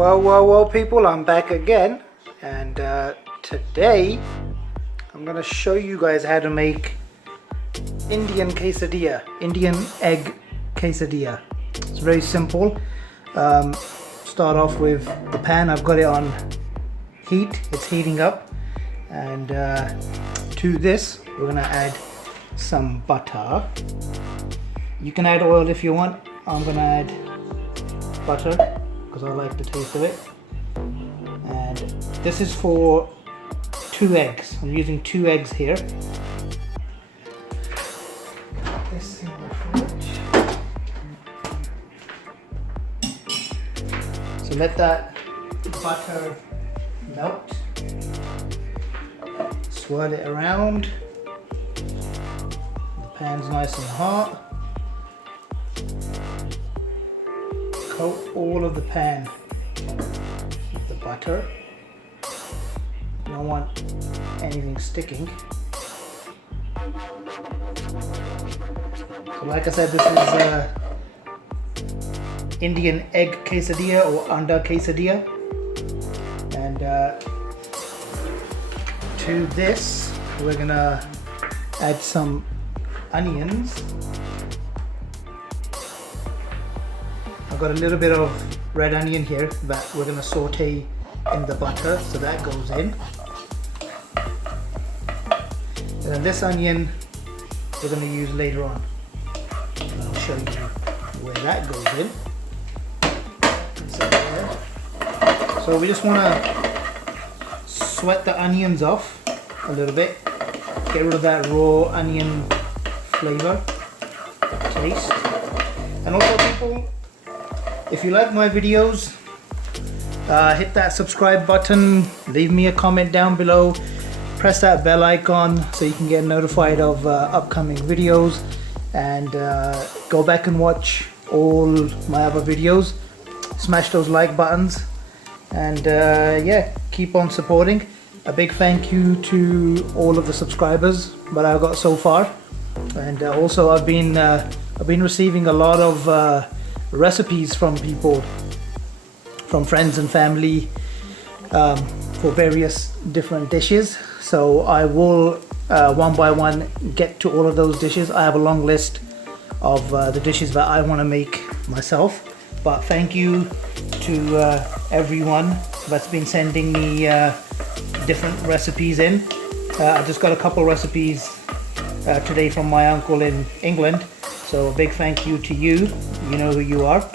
Well, people, I'm back again, and today I'm gonna show you guys how to make Indian quesadilla, Indian egg quesadilla. It's very simple. Start off with the pan. I've got it on heat. It's heating up, and to this we're gonna add some butter. You can add oil if you want. I'm gonna add butter because I like the taste of it. And this is for 2 eggs. I'm using 2 eggs here. Put this in the fridge. So let that butter melt. Swirl it around. The pan's nice and hot. Coat all of the pan with the butter. You don't want anything sticking. So like I said, this is Indian egg quesadilla or Anda Quesadilla. And to this we're gonna add some onions. I've got a little bit of red onion here that we're going to saute in the butter, so that goes in. And then this onion we're going to use later on. And I'll show you where that goes in. So we just want to sweat the onions off a little bit, get rid of that raw onion flavor, taste. And also, people, if you like my videos, hit that subscribe button, leave me a comment down below, press that bell icon so you can get notified of upcoming videos, and go back and watch all my other videos. Smash those like buttons, and yeah, keep on supporting. A big thank you to all of the subscribers that I've got so far, and also I've been receiving a lot of recipes from people, from friends and family, for various different dishes. So I will one by one get to all of those dishes. I have a long list of the dishes that I want to make myself, but thank you to everyone that's been sending me different recipes in. I just got a couple recipes today from my uncle in England. So a big thank you to you. You know who you are.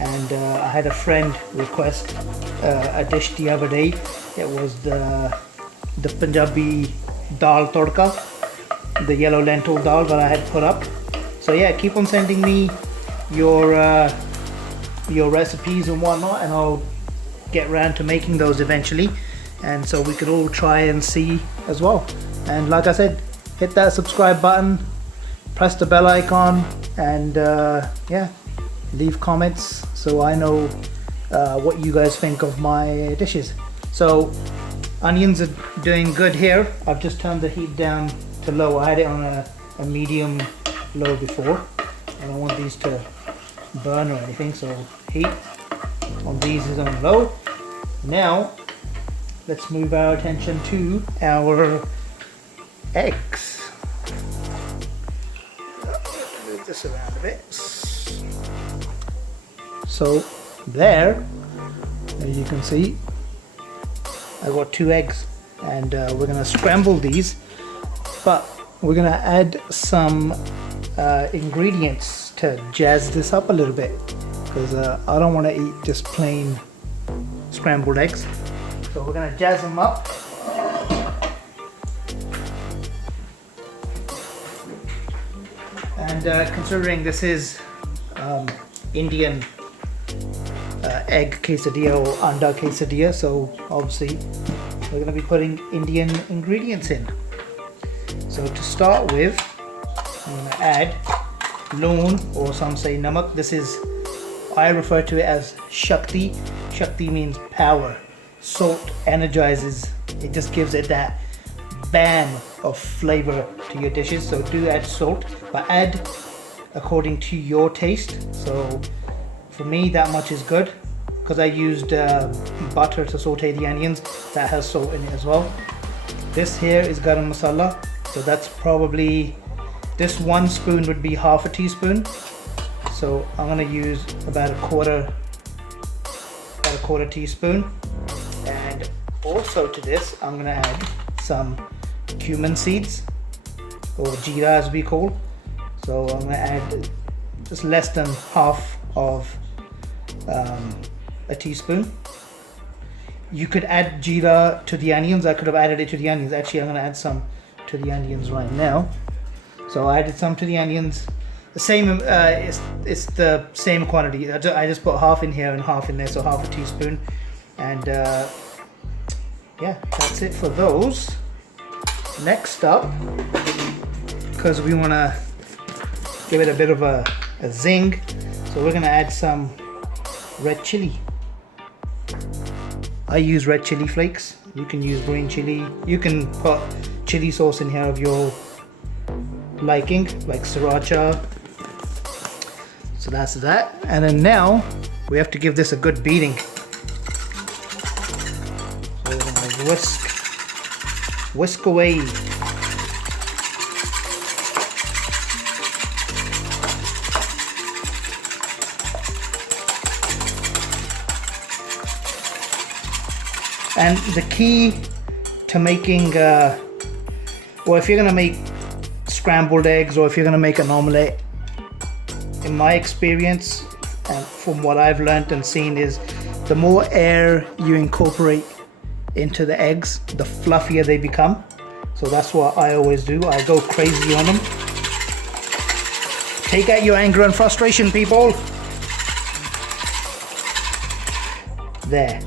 And I had a friend request a dish the other day. It was the Punjabi dal tadka, the yellow lentil dal that I had put up. So yeah, keep on sending me your recipes and whatnot, and I'll get around to making those eventually. And so we could all try and see as well. And like I said, hit that subscribe button, press the bell icon, and yeah, leave comments so I know what you guys think of my dishes. So onions are doing good here. I've just turned the heat down to low. I had it on a medium low before. I don't want these to burn or anything, so heat on these is on low. Now let's move our attention to our eggs. Move this around a bit. So there, as you can see, I got 2 eggs, and we're gonna scramble these, but we're gonna add some ingredients to jazz this up a little bit, because I don't want to eat just plain scrambled eggs. So we're gonna jazz them up. And considering this is Indian egg quesadilla or Anda Quesadilla, so obviously we're going to be putting Indian ingredients in. So to start with, I'm going to add loon, or some say namak. This is, I refer to it as Shakti. Shakti means power. Salt energizes, it just gives it that bam of flavor to your dishes. So do add salt, but add according to your taste. So for me, that much is good. because I used butter to saute the onions, that has salt in it as well. This here is garam masala, so that's probably, this 1 spoon would be half a teaspoon. So I'm gonna use about a quarter teaspoon. And also to this, I'm gonna add some cumin seeds, or jeera as we call. So I'm gonna add just less than half of a teaspoon. You could add jeera to the onions. I could have added it to the onions. Actually, I'm gonna add some to the onions right now. So I added some to the onions. The same, it's the same quantity. I just put half in here and half in there, so half a teaspoon. And yeah, that's it for those. Next up, because we want to give it a bit of a zing, so we're going to add some red chili. I use red chili flakes. You can use green chili. You can put chili sauce in here of your liking, like sriracha. So that's that. And then now we have to give this a good beating. So we're gonna whisk away. And the key to making, well, if you're gonna make scrambled eggs, or if you're gonna make an omelette, in my experience and from what I've learned and seen, is the more air you incorporate into the eggs, the fluffier they become. So that's what I always do. I go crazy on them. Take out your anger and frustration, people. There.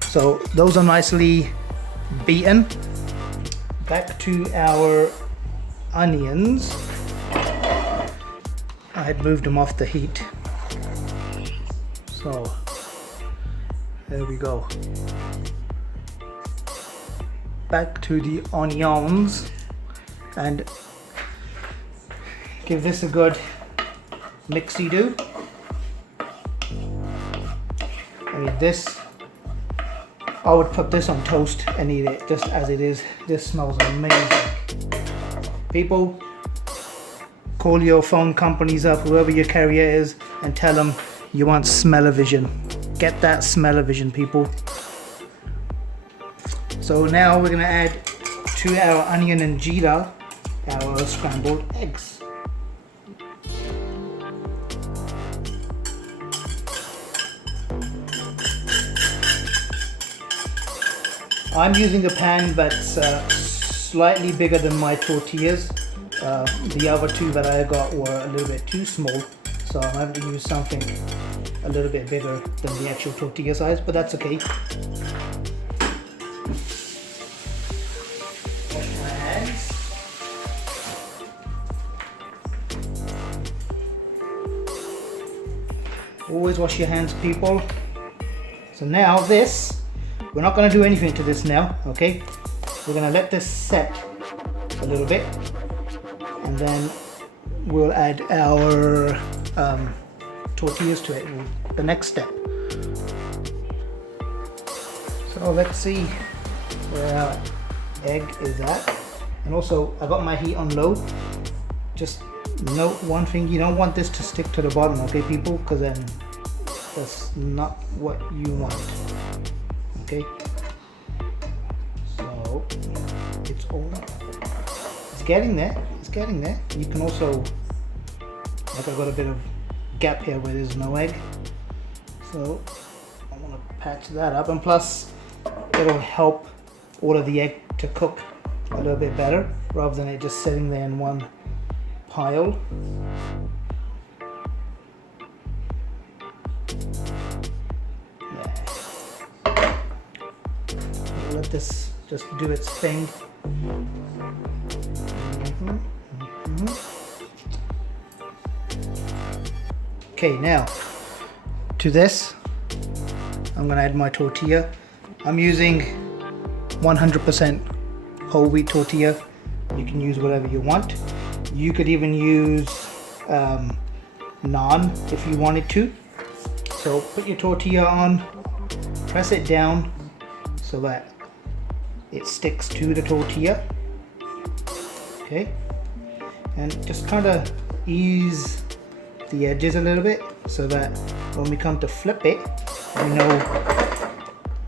So those are nicely beaten. Back to our onions. I had moved them off the heat. So there we go. Back to the onions, and give this a good mixy do. I mean, this, I would put this on toast and eat it just as it is. This smells amazing. People, call your phone companies up, whoever your carrier is, and tell them you want smell-o-vision. Get that smell-o-vision, people. So now we're gonna add to our onion and jeera our scrambled eggs. I'm using a pan that's slightly bigger than my tortillas. The other two that I got were a little bit too small, so I'm having to use something a little bit bigger than the actual tortilla size, but that's okay. Wash my hands. Always wash your hands, people. So now this, we're not going to do anything to this now, okay? We're going to let this set a little bit, and then we'll add our tortillas to it, the next step. So let's see where our egg is at. And also, I got my heat on low. Just note one thing, you don't want this to stick to the bottom, okay, people? Because then that's not what you want. Okay, so it's getting there. It's getting there. You can also, like, I've got a bit of gap here where there's no egg, so I want to patch that up, and plus it'll help all of the egg to cook a little bit better rather than it just sitting there in one pile. Let this just do its thing. Okay, now to this, I'm gonna add my tortilla. I'm using 100% whole wheat tortilla. You can use whatever you want. You could even use naan if you wanted to. So put your tortilla on, press it down so that it sticks to the tortilla. Okay, and just kind of ease the edges a little bit so that when we come to flip it, we know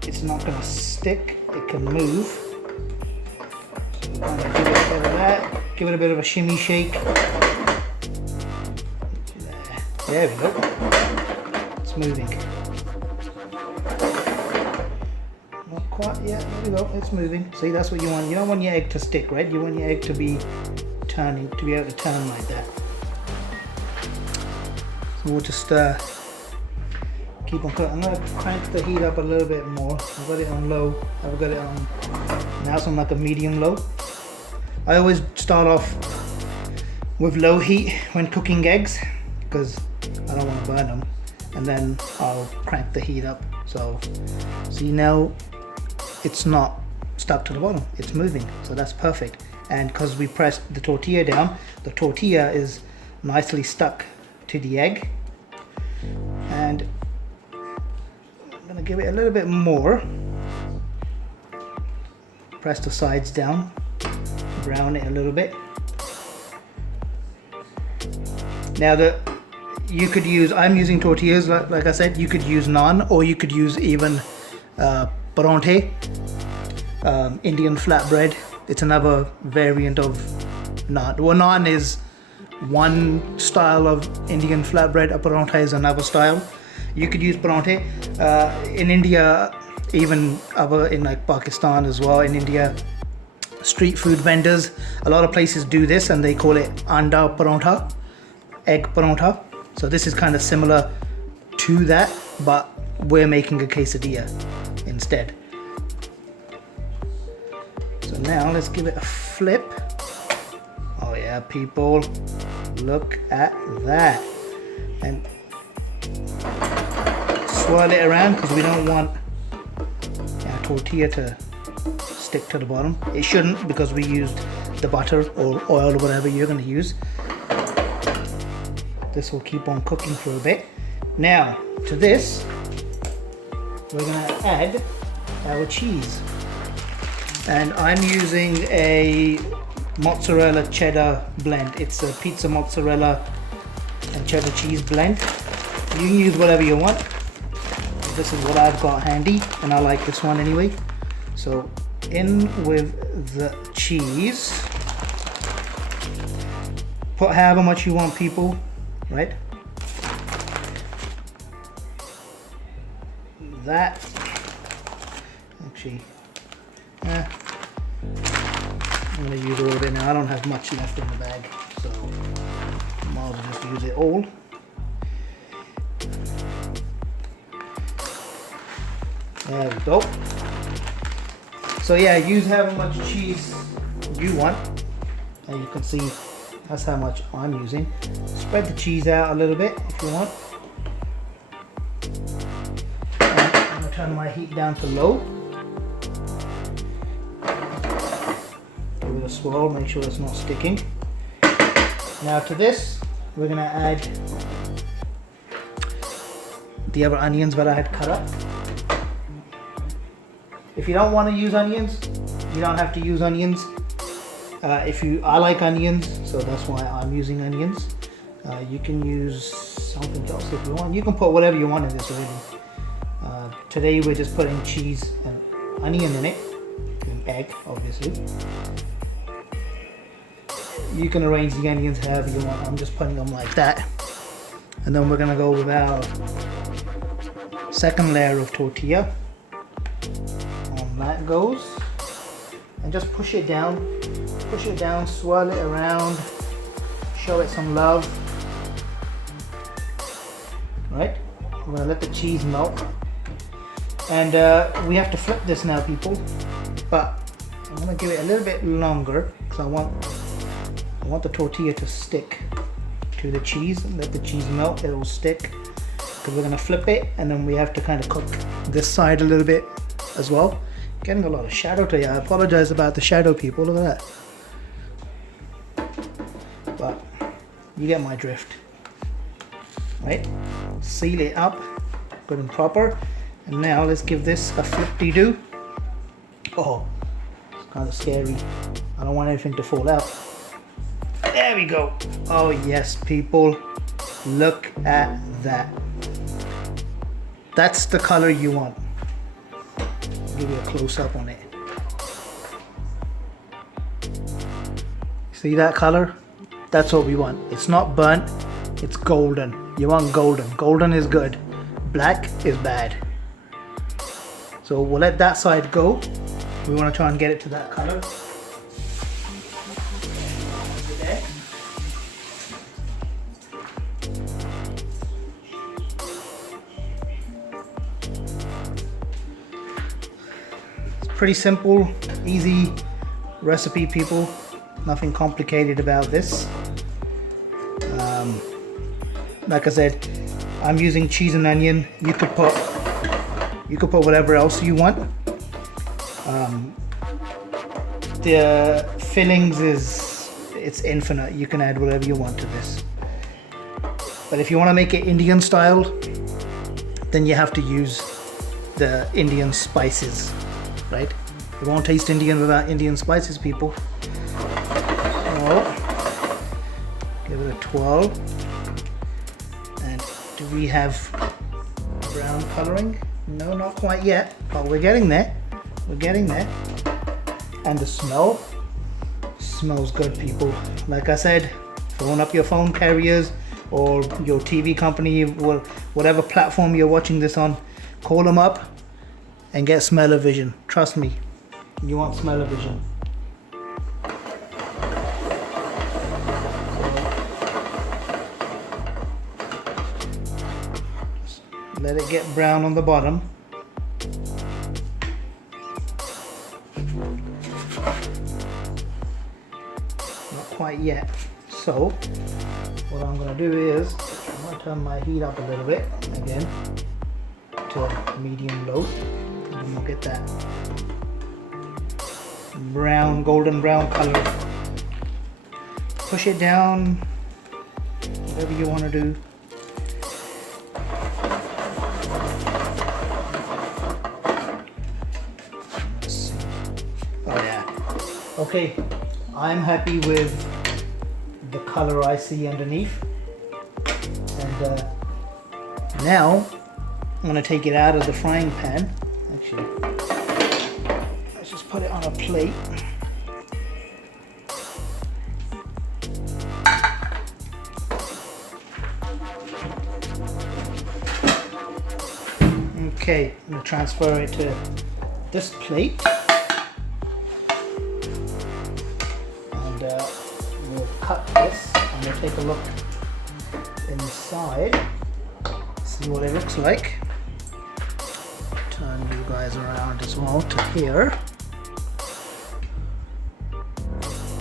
it's not going to stick, it can move. So kind of give it a bit of that, give it a bit of a shimmy shake. There we go, it's moving. Not quite yet, there we go, it's moving. See, that's what you want. You don't want your egg to stick, right? You want your egg to be turning, to be able to turn like that. So we'll just keep on cooking. I'm going to crank the heat up a little bit more. I've got it on low. I've got it on, now it's on like a medium low. I always start off with low heat when cooking eggs because I don't want to burn them. And then I'll crank the heat up. So see, now it's not stuck to the bottom. It's moving. So that's perfect. And because we pressed the tortilla down, the tortilla is nicely stuck to the egg. And I'm going to give it a little bit more. Press the sides down, brown it a little bit. Now you could use, I'm using tortillas like I said, you could use naan or you could use even parathe, Indian flatbread. It's another variant of naan. Well, naan is one style of Indian flatbread, a paratha is another style. You could use parathe. In India, even in like Pakistan as well, in India, street food vendors, a lot of places do this and they call it Anda Paratha, egg paratha. So this is kind of similar to that, but we're making a quesadilla instead. So now let's give it a flip. Oh yeah, people, look at that. And swirl it around because we don't want our tortilla to stick to the bottom. It shouldn't because we used the butter or oil or whatever you're going to use. This will keep on cooking for a bit. Now to this, we're going to add our cheese. And I'm using a mozzarella cheddar blend. It's a pizza mozzarella and cheddar cheese blend. You can use whatever you want. This is what I've got handy and I like this one anyway. So in with the cheese. Put however much you want, people, right? That actually, I'm going to use all of it now. I don't have much left in the bag, so I might as well just use it all. There we go. So yeah, use however much cheese you want. And you can see that's how much I'm using. Spread the cheese out a little bit if you want. And I'm going to turn my heat down to low. Give it a swirl, make sure it's not sticking. Now to this, we're going to add the other onions that I had cut up. If you don't want to use onions, you don't have to use onions. I like onions, so that's why I'm using onions. You can use something else if you want. You can put whatever you want in this already. Today we're just putting cheese and onion in it, and egg obviously. You can arrange the onions however you want. I'm just putting them like that. And then we're gonna go with our second layer of tortilla. On that goes. And just push it down, swirl it around, show it some love. Right? We're gonna let the cheese melt. And we have to flip this now, people. But I'm gonna give it a little bit longer because I want the tortilla to stick to the cheese and let the cheese melt. It will stick because we're gonna flip it, and then we have to kind of cook this side a little bit as well. Getting a lot of shadow today. I apologize about the shadow, people. Look at that. But you get my drift, right? Seal it up good and proper. And now let's give this a flip-de-doo. Oh, it's kind of scary. I don't want anything to fall out. There we go. Oh yes, people, look at that. That's the color you want. I'll give you a close-up on it. See that color? That's what we want. It's not burnt, it's golden. You want golden. Golden is good. Black is bad. So we'll let that side go. We want to try and get it to that color. It's pretty simple, easy recipe, people. Nothing complicated about this. Like I said, I'm using cheese and onion. You could put whatever else you want. The fillings it's infinite. You can add whatever you want to this. But if you want to make it Indian style, then you have to use the Indian spices, right? It won't taste Indian without Indian spices, people. So give it a twirl. And do we have brown coloring? No, not quite yet, but we're getting there. We're getting there. And the smell smells good, people. Like I said, phone up your phone carriers or your TV company, or whatever platform you're watching this on. Call them up and get smell-o-vision. Trust me, you want smell-o-vision. Let it get brown on the bottom. Not quite yet. So what I'm going to do is I'm going to turn my heat up a little bit again to medium low, and we'll get that brown, golden brown color. Push it down, whatever you want to do. Okay, I'm happy with the color I see underneath, and now I'm going to take it out of the frying pan. Actually, let's just put it on a plate. Okay, I'm going to transfer it to this plate. We'll cut this and we'll take a look inside, see what it looks like. Turn you guys around as well to here.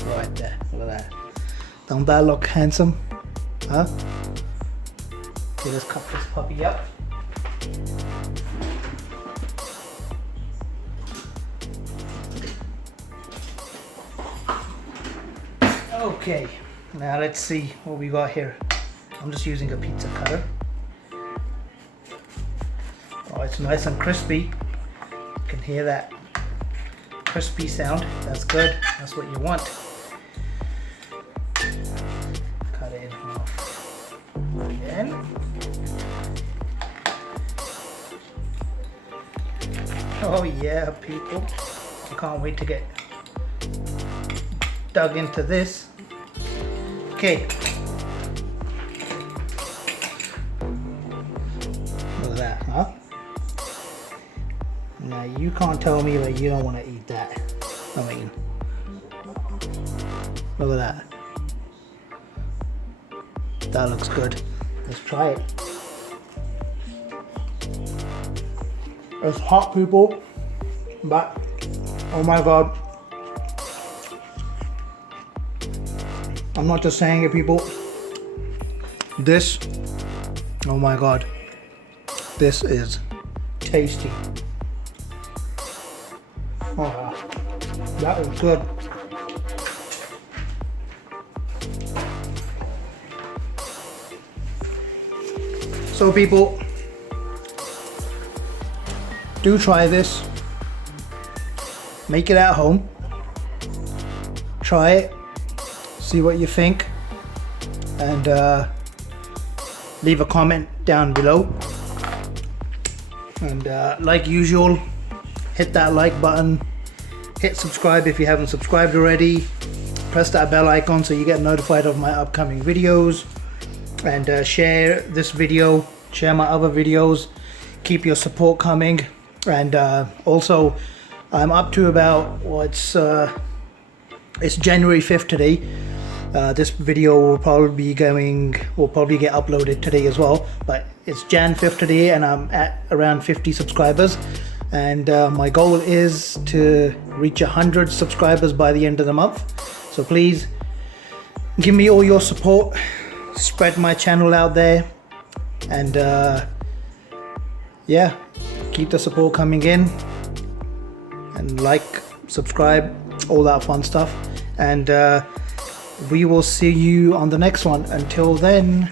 Right there, look at that. Don't that look handsome? Huh? Okay, let's cut this puppy up. Okay, now let's see what we got here. I'm just using a pizza cutter. Oh, it's nice and crispy. You can hear that crispy sound. That's good. That's what you want. Cut it in half again. Oh yeah, people. I can't wait to get dug into this. Okay. Look at that, huh? Now you can't tell me that you don't want to eat that. I mean, look at that. That looks good. Let's try it. It's hot, people, but oh my god. I'm not just saying it, people. This, oh my god, this is tasty. Oh wow, that is good. So people, do try this. Make it at home. Try it. See what you think. And leave a comment down below. And like usual, hit that like button. Hit subscribe if you haven't subscribed already. Press that bell icon so you get notified of my upcoming videos. And share this video. Share my other videos. Keep your support coming. And also, I'm up to about, well, it's January 5th today. This video will probably get uploaded today as well. But it's Jan 5th today, and I'm at around 50 subscribers. And my goal is to reach 100 subscribers by the end of the month. So please give me all your support. Spread my channel out there. And yeah, keep the support coming in. And like, subscribe, all that fun stuff. And we will see you on the next one. Until then.